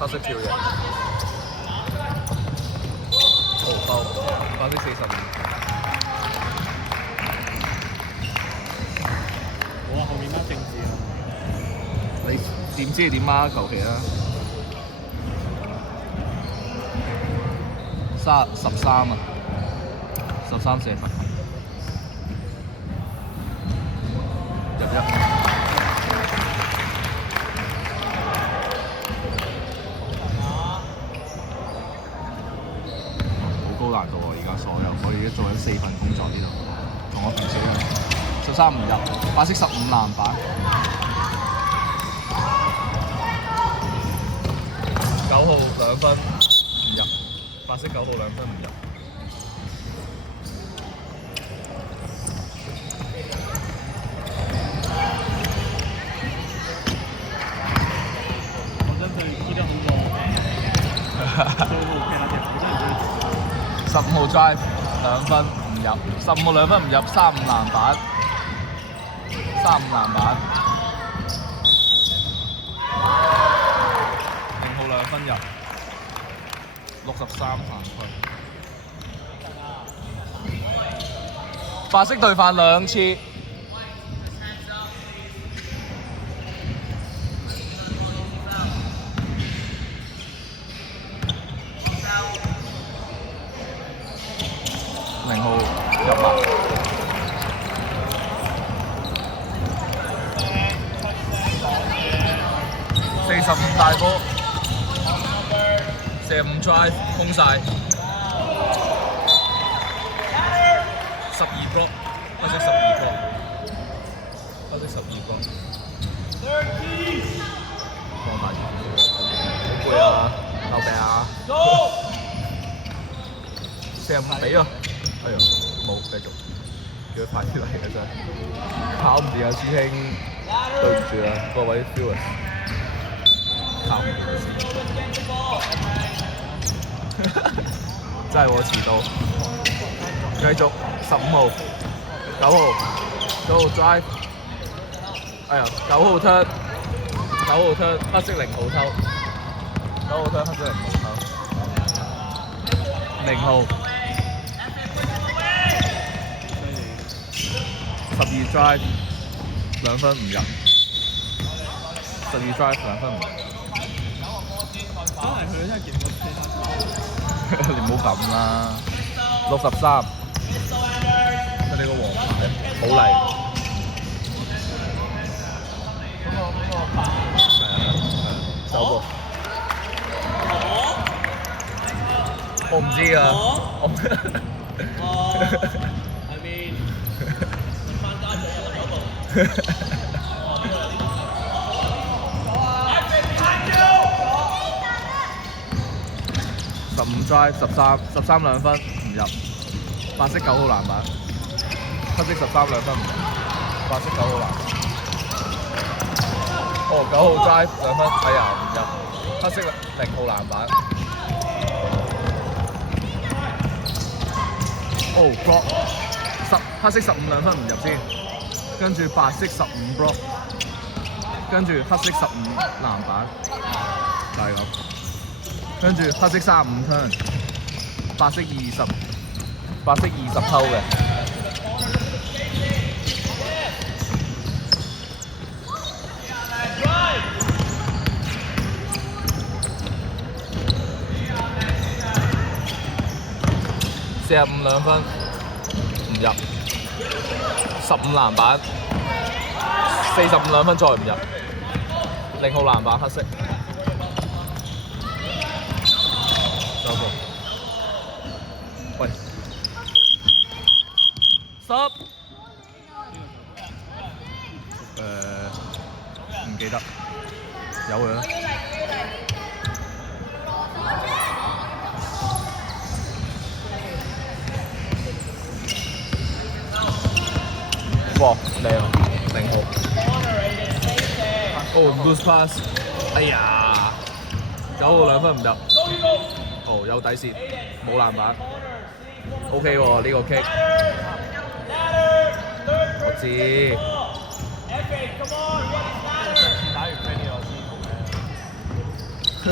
黑色跳躍。哦，白色45。我後面乜政治啊？你點知係點啊？求其啊。13啊，13射罰。入一。好高難度喎！而家所有，我而家做緊4份工作呢度，同我平時一樣。13唔入，白色15籃板。9號2分唔入，白色9號2分唔入。我真係踢得好過。15號 drive 2分唔入，15號2分唔入，35籃板，35籃板。0號2分入，63犯規。白色對犯2次。0號入埋，45大波，45 drive 空晒，12 block， 黑色12 block， 黑色12 block， 放大好攰啊，溜病啊，45比啊！哎呀，冇繼續，叫佢快啲嚟啊！真係跑唔掂啊，師兄，對唔住啊，各位 viewers， 跑唔掂，真係我遲到。繼續15號、9號、9號 drive， 哎呀，9號 turn， 9號 turn， 黑色0號偷，9號 turn 黑色0號偷，0號。12 drive 2分唔入，12 drive 2分唔入。真係佢真係見到你唔好咁啦，63。佢哋個黃牌冇嚟。走噃。我唔知啊。15 drive 13 2分唔入，白色9號籃板，黑色13 2分唔入，白色9號籃板。哦，9號 drive 2分，哎呀唔入，黑色0號籃板。哦 block 黑色15 2分唔入先，跟住白色15 block， 跟住黑色15籃板，就係咁。跟住黑色35 turn， 白色20偷嘅。45 2分唔入，15籃板，45 2分再唔入，0號籃板黑色。喂，10，唔記得，有佢啦。哇，靚啊，0號。哦 ，loose pass， 哎呀，9號2分唔入。哦，有底線，冇籃板。OK 喎，呢個 kick。我知。打完 friend 我知。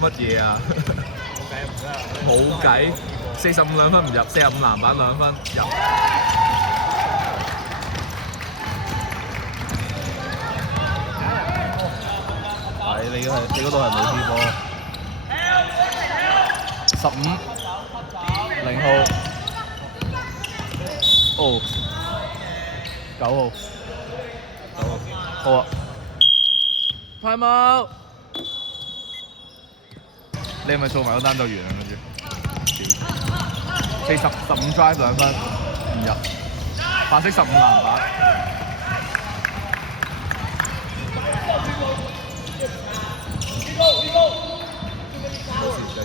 乜嘢啊？冇冇計，45兩分唔入，45籃板2分入。係你嗰度係冇 P 波。15 0號，哦9號，好啊。time out。你係咪做埋嗰單就完啦？跟住15 drive 2分唔入，白色15籃板。冇事，繼續。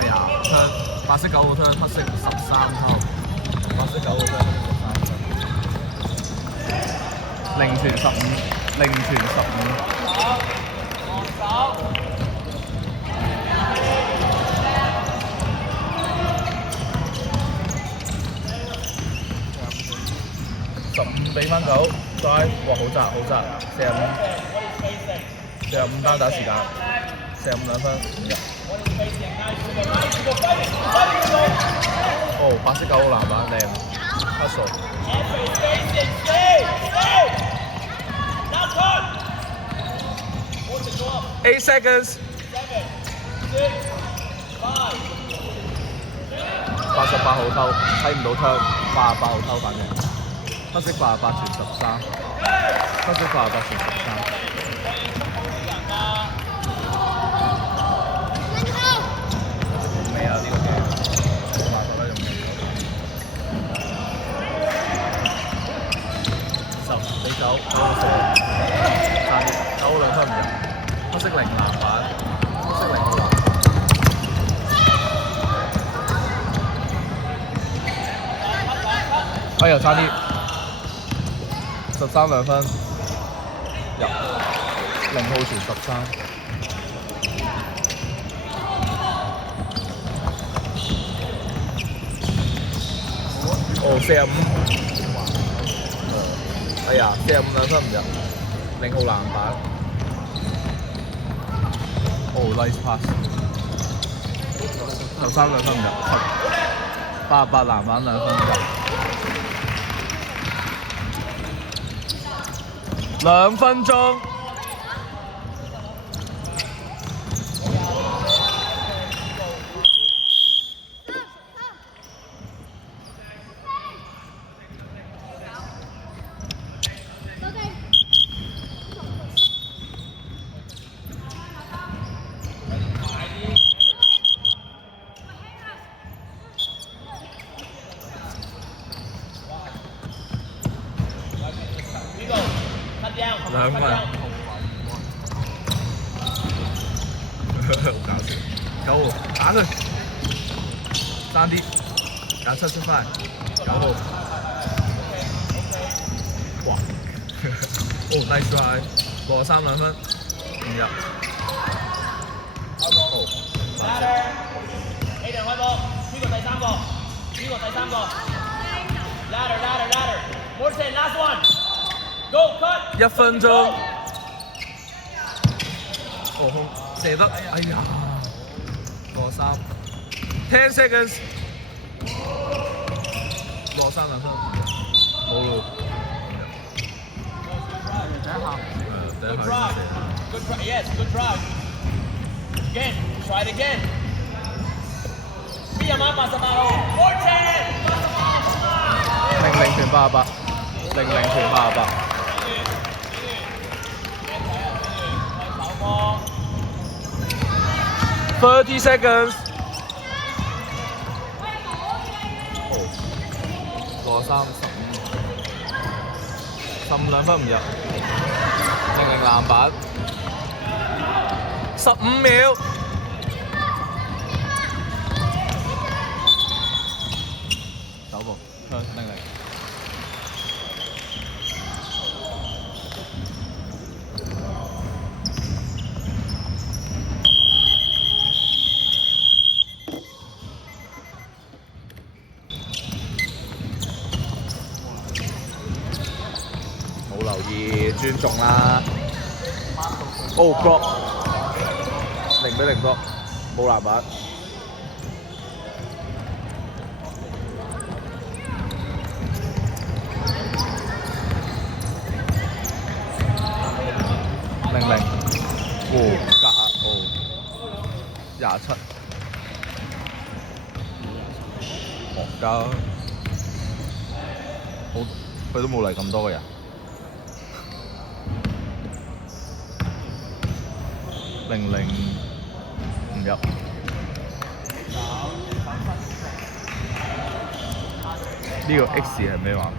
哎呀，白色9號槍，黑色13偷，白色9號槍，黑色13偷。零傳15，零傳15。15比分9 drive， 哇好窄好窄，45單打時間，45兩分唔入。哦，白色9號籃板靚 ，hustle。8 seconds。88號偷，睇唔到槍，88號偷反正。黑色88傳13，黑色88傳13。未啊呢個嘅，我話覺得仲未10比9，好射，差啲9兩分唔入，黑色0籃板，黑色0號籃板。哎呀，差啲。13兩分入，0號傳13。哦，45。哎呀，45兩分唔入，0號籃板。哦 ，nice pass。13兩分唔入，88籃板2分入。2分鐘。2分。好搞笑，9號打佢，爭啲，打7出翻嚟，9號，哇，哦 nice try， 63兩分，唔入，哦，A 人開波，呢個第3個，呢個第3個 ，ladder Morton last one，go cut， 1分鐘，哦。射得，哎呀，過3 ，10 seconds， 過3兩分，冇咯，第一下已經射啦。Good try, yes, good try. Again, try it again. 邊有碼88號 ？14，00傳88，00傳88。30 seconds。過3 15兩分唔入，00籃板，15秒。9步，向00。尊重啦。Oh block， 0-0 block， 冇籃板。0-0，隔下27，皇家好，佢都冇嚟咁多個人。0-0唔入。呢個 X 係咩玩法？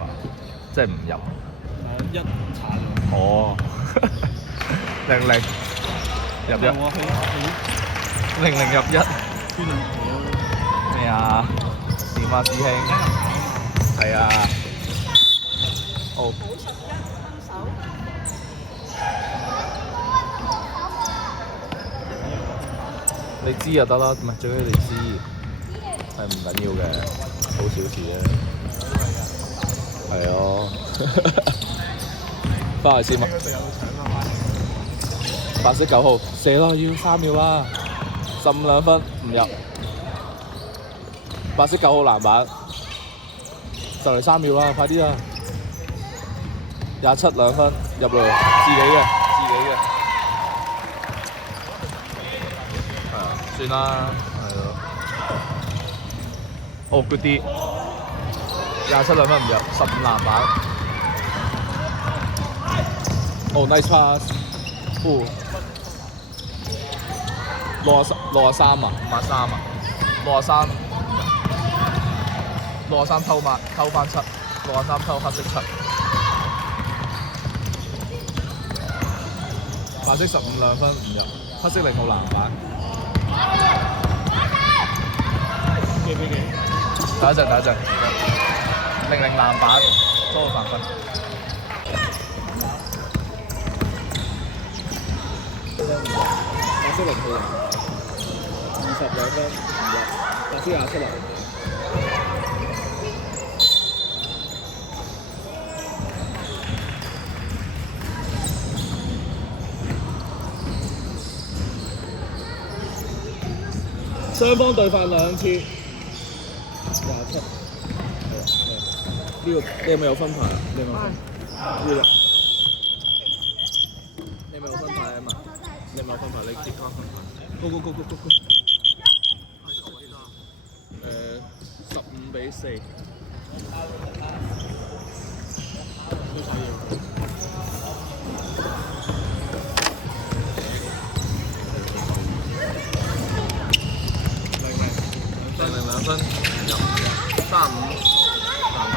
即係唔入。一殘。哦。0-0入一。0-0入一。咩啊？點啊，師兄？係啊。好。你知就得啦，唔係最緊要你知，係唔緊要嘅，好小事啫。係咯。翻去先嘛。白色9號射咯，要3秒啦，15兩分唔入。白色9號籃板，就嚟3秒啦，快啲啦！27兩分入嚟，自己嘅。算啦，係咯。哦 ，good 啲，27兩分唔入，15籃板。哦 ，nice pass。哦，63啊，83啊，63偷翻7，63偷黑色7。白色15兩分唔入，黑色0號籃板。等一陣，0-0籃板，多個3分。白色0號20兩分唔入，白色27籃板。雙方對犯2次，27。呢個你係咪有分牌啊？你係咪有分牌啊嘛？你係咪有分牌？你接翻分牌。Go！ 15-4。0-0兩分入，35籃板。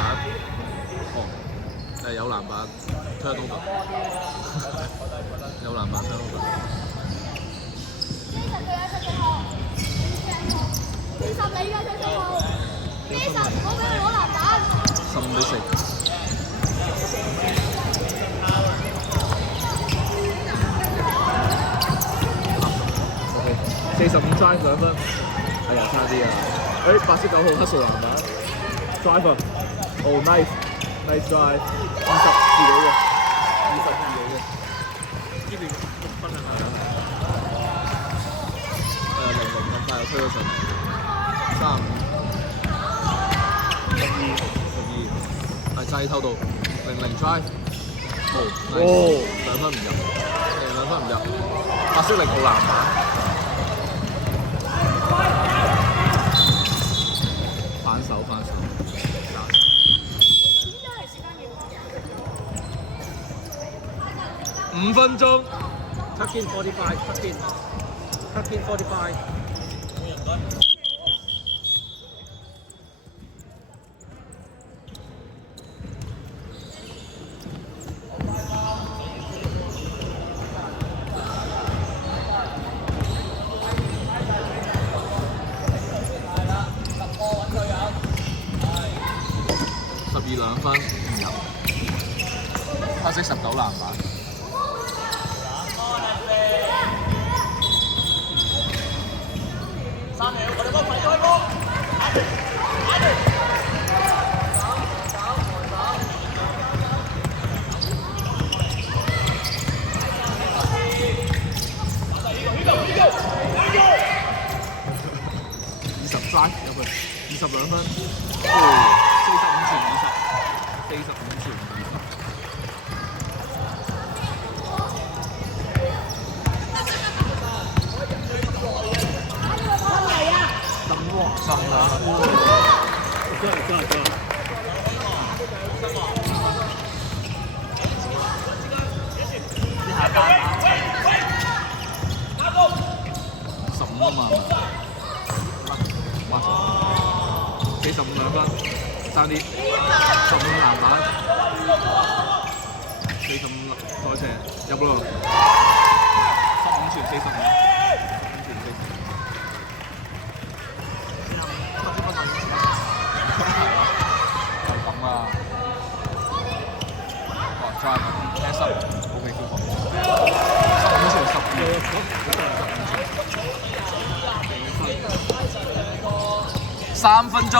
哦，有籃板 turnover， 有籃板 turnover。40你㗎，40號。40唔好俾佢攞籃板。15-4。45 drive 2分。哎呀，差啲啊！白色9號黑數籃板 ，drive， 哦 nice drive， 20自己嘅，20自己嘅，呢段分享下。0-0咁快就推咗上嚟，35、12，係齋偷到0-0 drive， 2分唔入，2分唔入，白色0號籃板。反手5分鐘 ，cut in 45。12兩分唔入，黑色19籃板。42分，45傳20，45傳20。12分。15啊嘛，哇，45兩分，爭啲，15籃板，45再射入咯，15傳45，15傳45。就咁啊！哇，再10，好未消防，15傳12。3分鐘。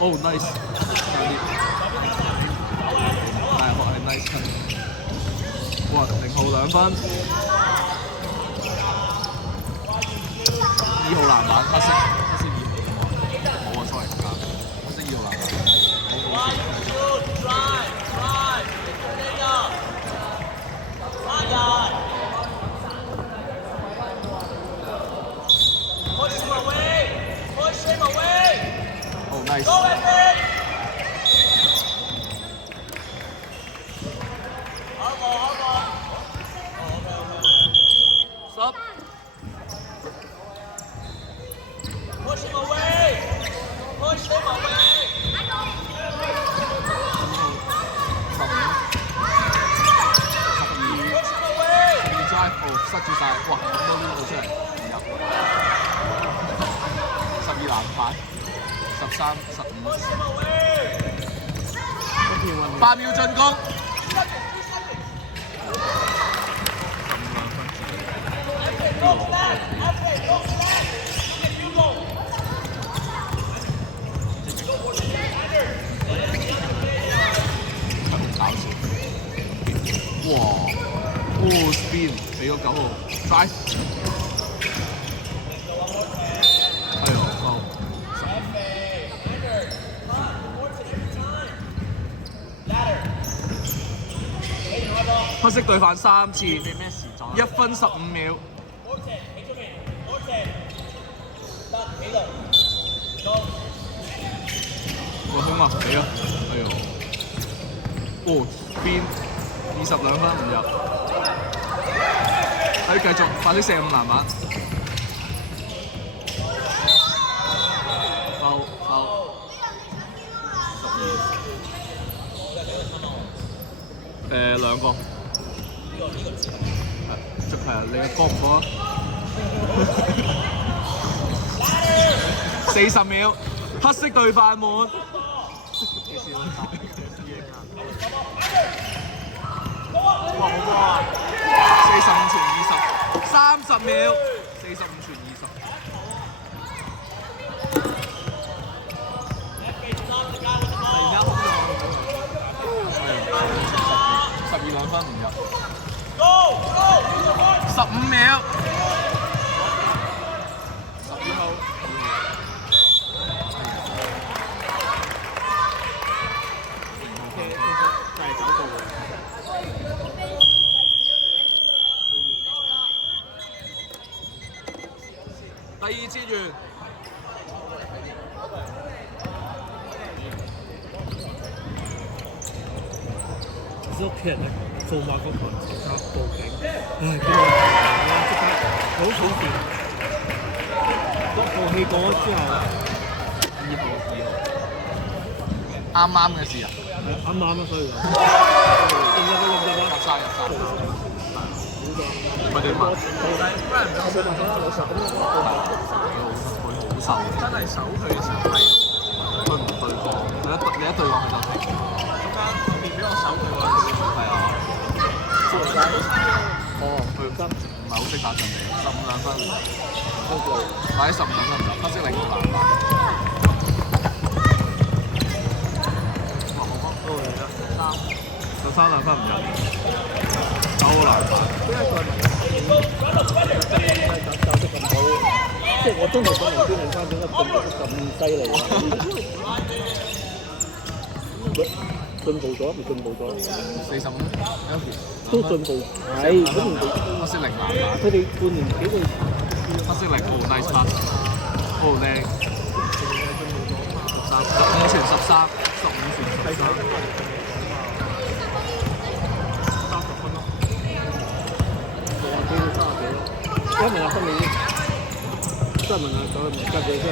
Oh nice，係 nice cut。哇，0號2分，2號籃板，黑色2號，冇啊 ，sorry，黑色2號籃板，好好笑。Oh nice。塞住晒，哇！咁多呢度出嚟唔入，12籃板，13、15，8秒進攻，15兩分，搞笑，哇！spin 俾個9號 drive， 哎呦，foul，黑色對犯3次，1分15秒。個空啊，死啊！哎呦，哦 spin 22分唔入。可以繼續，快啲射5籃板。foul，兩個。係啊，你幫唔幫啊？40秒，黑色對犯滿。哇，好波啊！45傳20，30秒，45傳20。12兩分唔入。15秒。12號。第二次完。屋企人咧數碼嗰個即刻報警，唉，叫我即刻好少見。嗰部戲過咗之後，2號，啱嘅事啊！係啱啊，所以講。入晒。佢哋問。佢好瘦，真係守佢嘅時候係佢唔對抗，你一對抗佢就停。咁樣變俾我守佢嗰陣時，係啊，佢唔係好識打陣地，15兩分，或者15兩分唔入，黑色0個籃板。哇，好啊，13兩分唔入。個籃板。教得咁好，即係我真係想問邊兩間點解進步得咁犀利啊？進步咗，咪進步咗。45都進步，係嗰年黑色零籃板，佢哋半年幾個月黑色零nice pass，靚，15傳13，15傳13。30分咯，60幾30幾咯。一問下心理，再問下佢夾幾先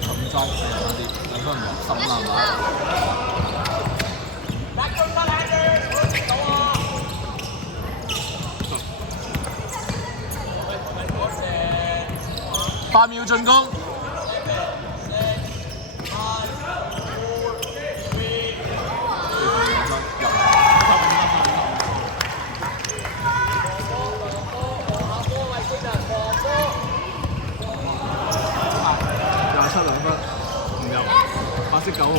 15分2分唔入，15籃板。8秒進攻。27兩分唔入，白色9號，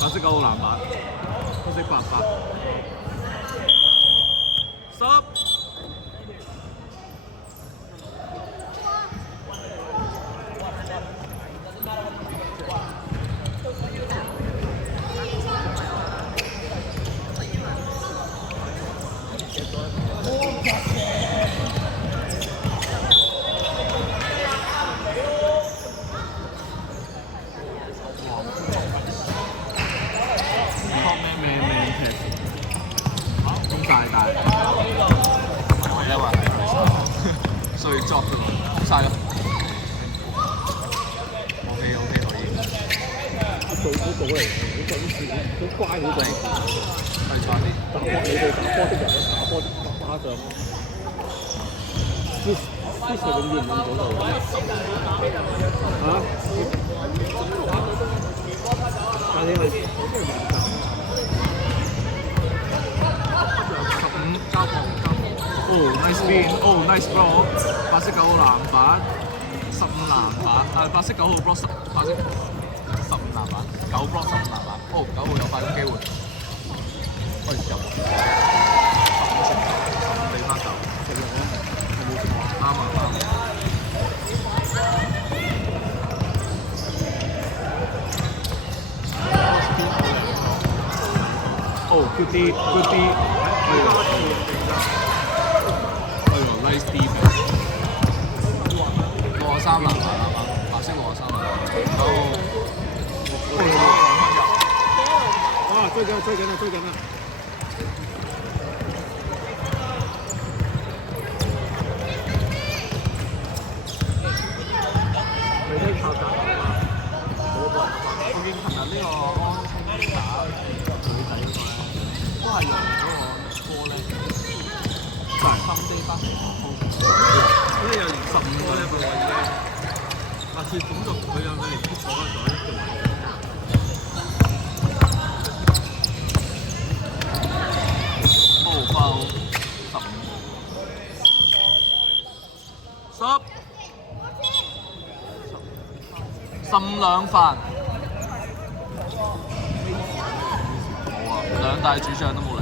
白色9號籃板，黑色88。10。所以 job 啫嘛，晒咯。OK 可以。做嚟，好準時，好乖好準時。係差啲。打波你哋打波的人咧，打波巴掌。啲事永遠唔會到度。嚇？但係你係15交棒。nice win， nice block， 白色9號籃板，15籃板，白色9號 block， 白色15籃板，9 block 15籃板，9號有快攻機會，入，15地翻球，啱啊。good D。nice defense， 63籃板啊嘛，白色63籃板，哇！追緊啦！你睇靠打，我見琴日呢個安聰打女仔嗰個都係用嗰個波咧，就係分飛翻成咁你有15個 level 喎已經，下次點做佢有佢哋出錯咗一條。foul 15，10， 15兩犯。冇啊，兩大主將都冇嚟。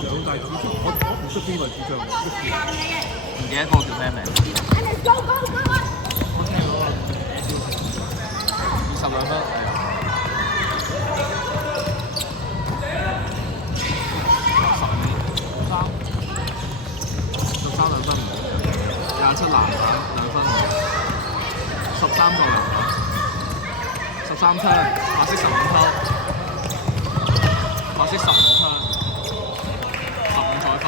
兩大主將，我唔識邊個係主將，唔記得嗰個叫咩名。22分，係啊。13兩分，27籃板2分，13個籃板，13槍，白色15偷，白色15槍，15再偷，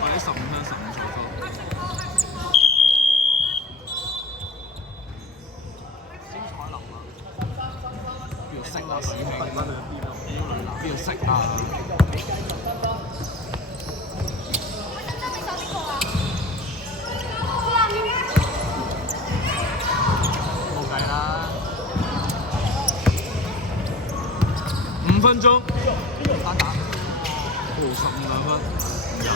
白色15槍15再偷。精彩流啊！邊度識啊？水慶邊度識啊？5分鐘，翻打，15兩分，唔入。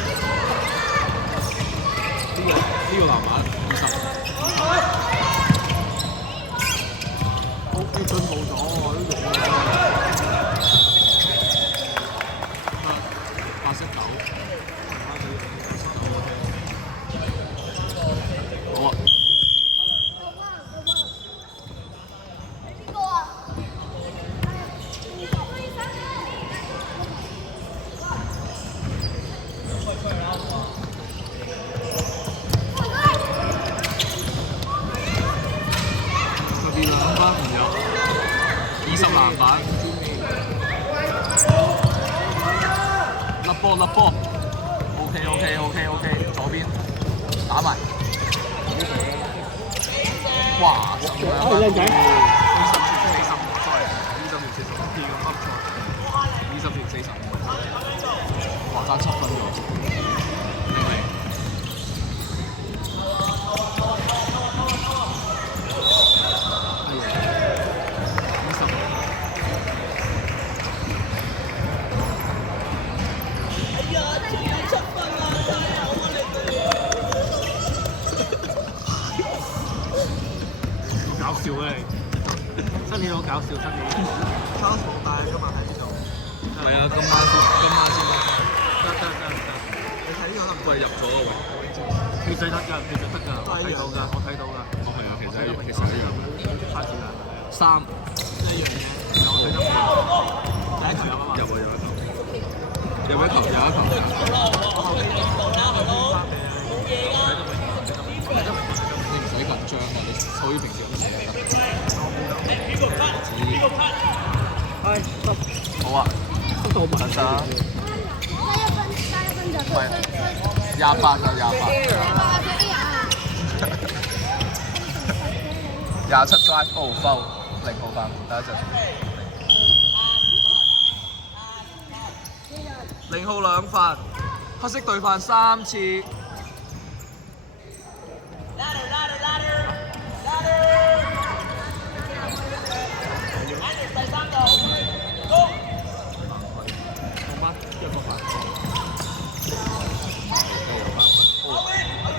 呢個籃板20，進步咗喎，都用咗。20籃板，甩波，OK，左邊打埋，哇，12分，20條45，哇，爭7分咗，搞笑啊你！新年好搞笑，新年。抄錯帶今日喺呢度。係啊，今晚先得。你睇呢個可能喂，入咗啊喂！其實得㗎，我睇到㗎。哦係啊，其實係一樣。差時間。 3一樣嘢，我睇得第一球有啊嘛。入啊有一球，你唔使緊張㗎，你好似平時咁寫得。好啊，速度慢得啊，唔係28啊27 drive foul 0號犯規，等一陣。0號2罰，黑色隊犯3次。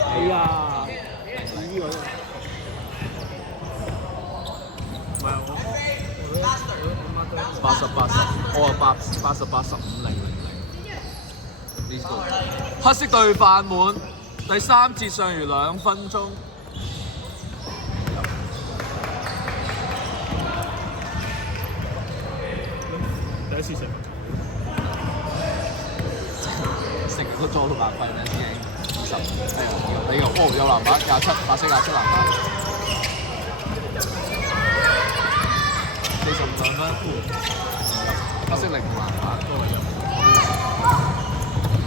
哎呀，呢個唔係呢個黑色隊犯滿，第3節尚餘2分鐘。第一次食，成日都裝到白費咩？已經20，係啊，呢個有籃板27，白色27籃板，42分，黑色0籃板，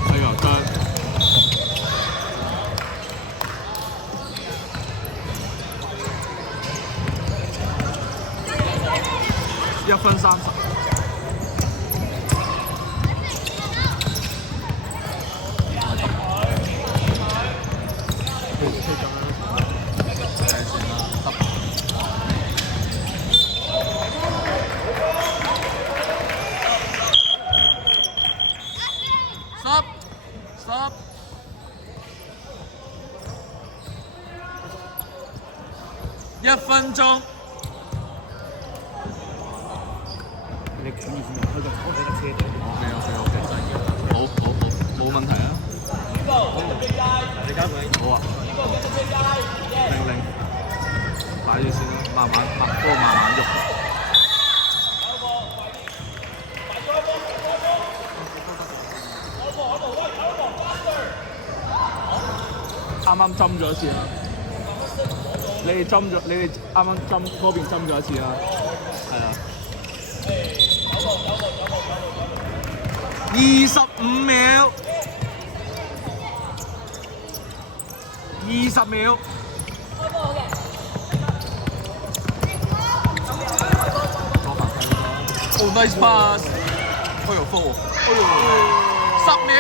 係啊，1分30。1分鐘。你轉意先，開個車度。OK，好，冇問題啊。你交佢。好啊。令，擺住先啦，慢慢喐。啱啱針咗一次啦。你哋啱啱針嗰邊針咗一次啦。係啊。25秒。20秒。Oh nice pass！ 哎呦 foul！ 哎呦！10秒。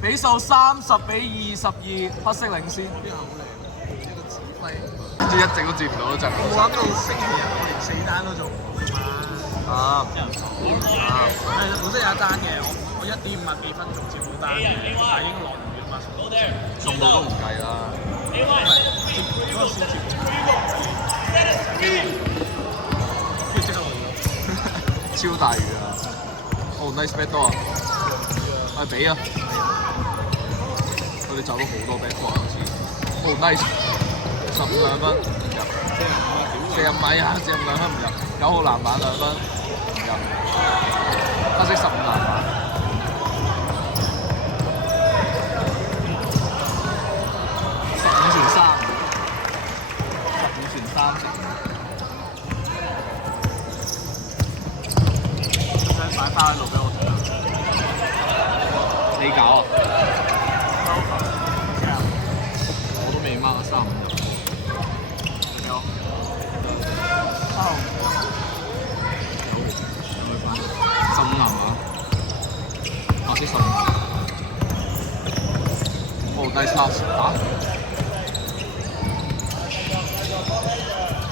比數30比22，黑色領先。邊個好靚？一個指揮。跟住一直都接唔到陣。我諗到星期日我連4單都做唔到。係本身有一單嘅，我1點50幾分鐘接到單，但係已經落雨啊嘛，送到都唔計啦。接嗰個先接，跟住即刻回咗。超大雨啊！哦 nice back door 啊！係俾啊！佢哋走咗好多 back door 好似。哦 nice！15分入。入米啊！射入2分唔入，9號籃板2分唔入，黑色15籃板。擺翻喺度俾我睇你搞啊？我都未掹35入波。有15籃板，或者15。哦，低差打。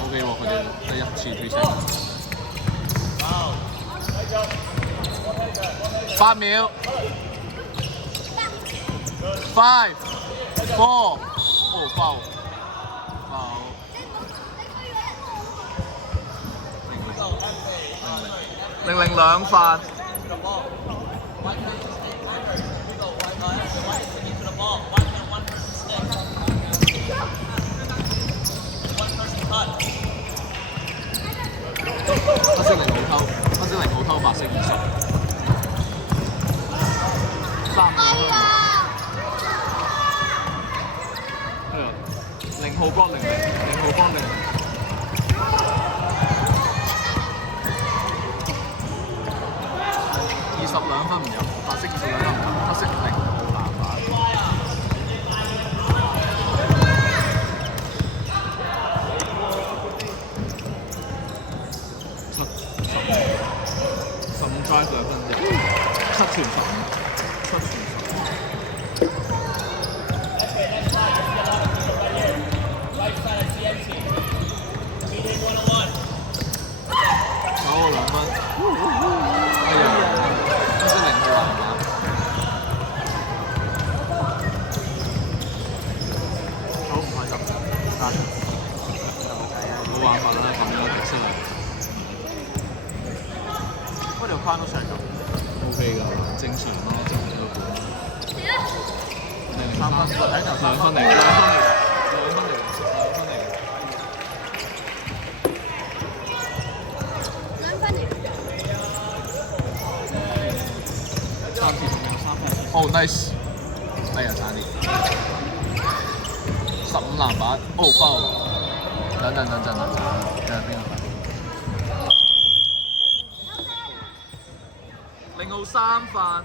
OK 喎，佢哋第1次追成。8秒，5、4，哦foul，0-0兩犯。黑色0號偷，黑色0號偷，白色20。3分。0號block 0-0，0號幫0。22分唔入，白色22分唔入，黑色0號籃板。15 drive 2分啫，7傳15，7傳15。9個2分，哎呀，黑色0號籃板。好唔開心，冇辦法啦，咁樣迪斯尼。嗰條框都上咗。OK 㗎，正常咯，正常都管。3分，睇就3分嚟2分嚟㗎。哦 ，nice！ 哎呀，差啲。15籃板，哦foul！等，你係邊個？0號3犯。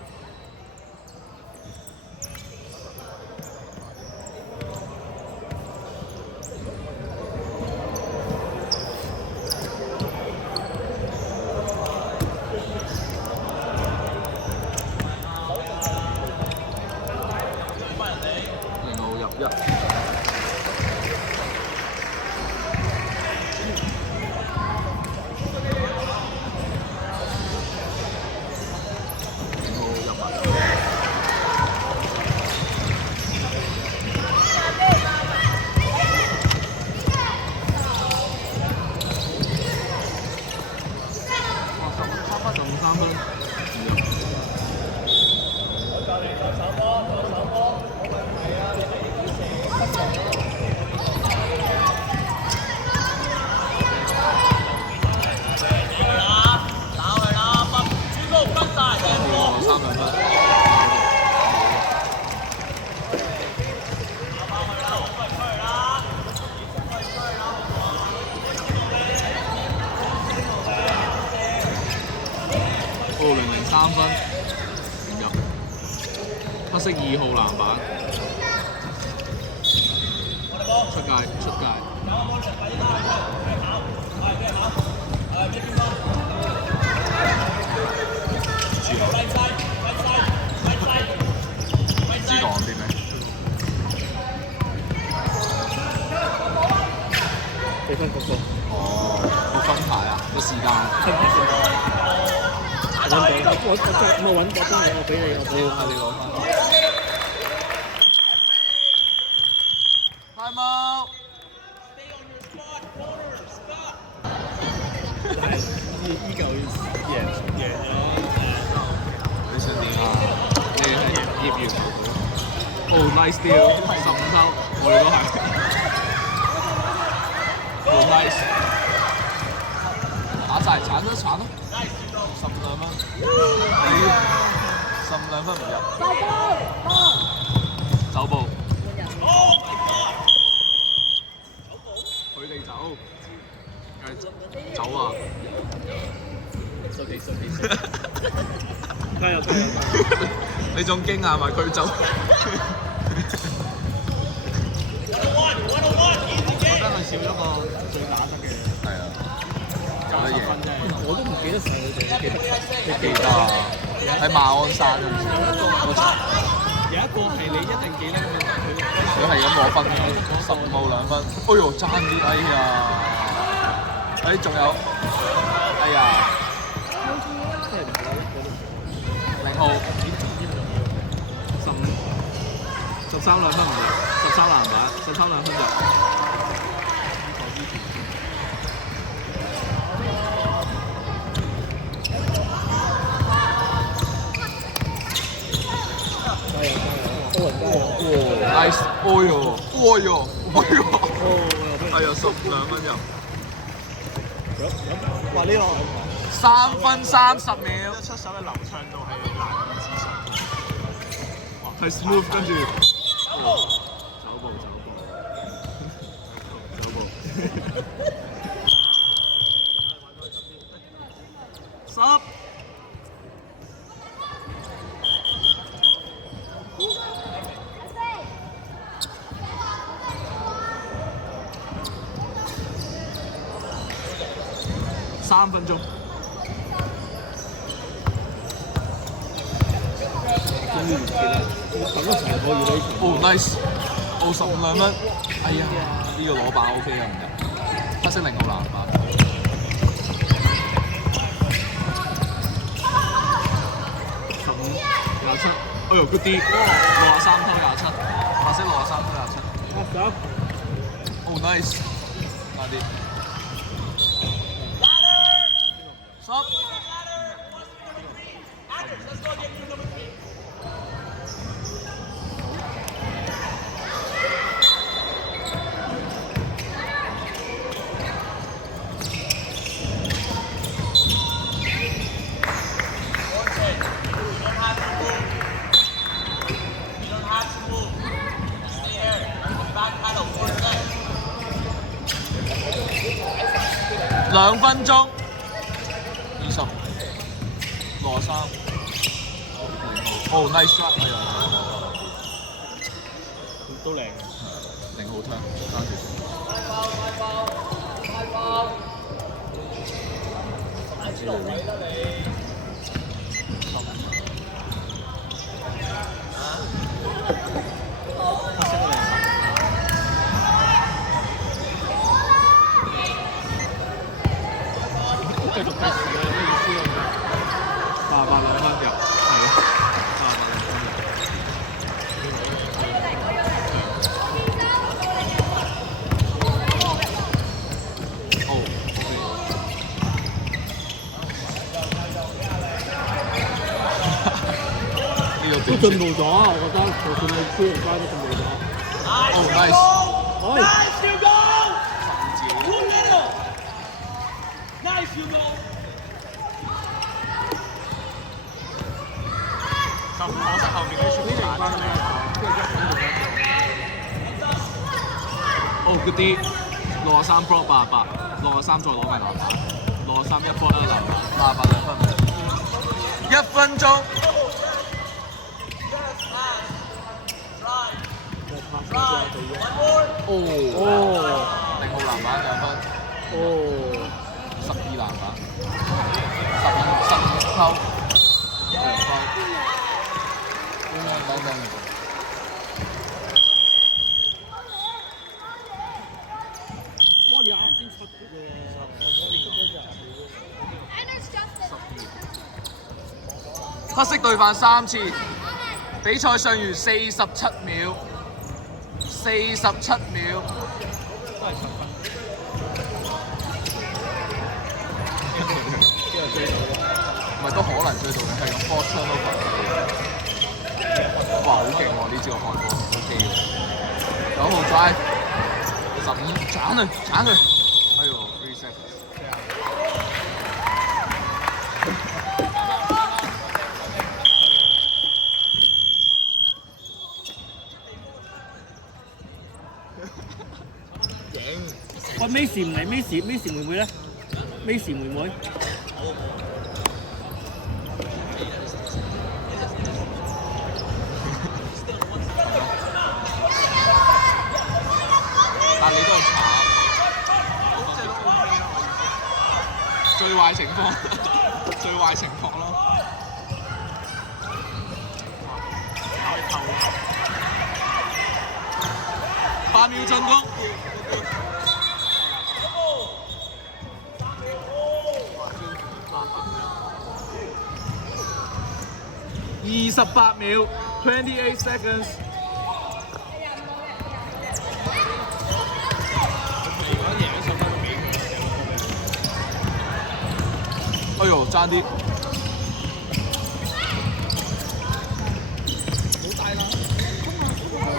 3分唔入，黑色2號籃板，出界。知道啲咩？俾分嗰個。哦，要分牌啊，個時間。揾到，我揾嗰邊嘢，我俾你，你攞翻。Time out。依嚿贏咗。你想點啊？你係業餘球隊。Oh nice deal， 15偷，我哋都係。Oh nice。打晒，鏟啦鏟啦，12蚊，12分唔入，走步，佢哋走，走啊！加油加油！你仲驚訝埋佢走？覺得佢少咗個最打得嘅。係啊，有得贏。我都唔記得晒佢哋，記得啊，喺馬鞍山嗰陣時，有一個係你一定記得嘅，佢係咁攞分，15號2分。哎呦，爭啲，哎呀！哎，仲有，哎呀，0號13 2分唔入，13籃板，13 2分入。nice，哎呦，哎呦，哎呦，哎呀，12分入。哇！呢個3分30秒，出手嘅流暢度係難以置信。係 smooth，跟住走步。10。3分鐘。哦 nice，哦15 2分，哎呀，呢個攞把 OK 啊，唔入，黑色0號籃板15 27，哎呦 good 啲，63偷27，黑色63偷27，哦 nice，快啲，10。2分鐘，20，63，哦 nice shot，哎呀，都靚嘅。0號槍，單住。繼續計時啊！咩意思啊？88 2分入，係啊，88 2分入。哦，OK。呢個都進步咗啊！我覺得，就算係超人街都進步咗。哦 nice，哎， 就可惜後面嗰啲傳傳翻哦 good 啲，63 block 88，63再攞埋籃板，63 1 block 1籃板，88 2分，1分鐘。哦，0號籃板2分，哦，12籃板，15偷2分，等等。哇！你啱先出嘅喎，黑色對犯3次，比賽尚餘47秒，47秒。都係7分。唔係都可能追到嘅，係咁 four turnover。哇，好勁喎！呢招我看過 ，OK 嘅。9號 drive， 15，鏟佢，哎呦 ，3 seconds。Macy 唔嚟，Macy 妹妹咧？Macy 妹妹。但你都係慘，最壞情況，最壞情況咯。8秒進攻。28秒，28 seconds。哎呦，爭啲。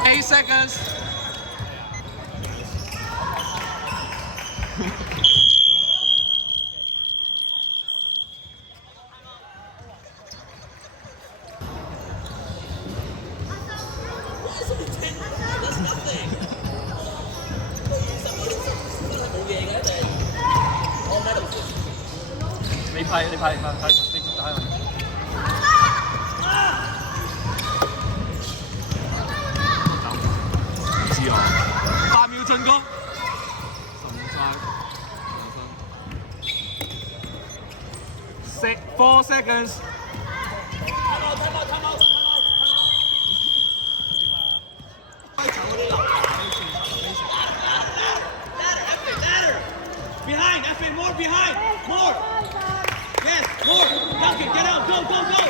8 seconds。你拍，你打唔知啊，8秒進攻，4 seconds。Behind, F more behind, more. Yes, more. Duncan, get out, go, go, go.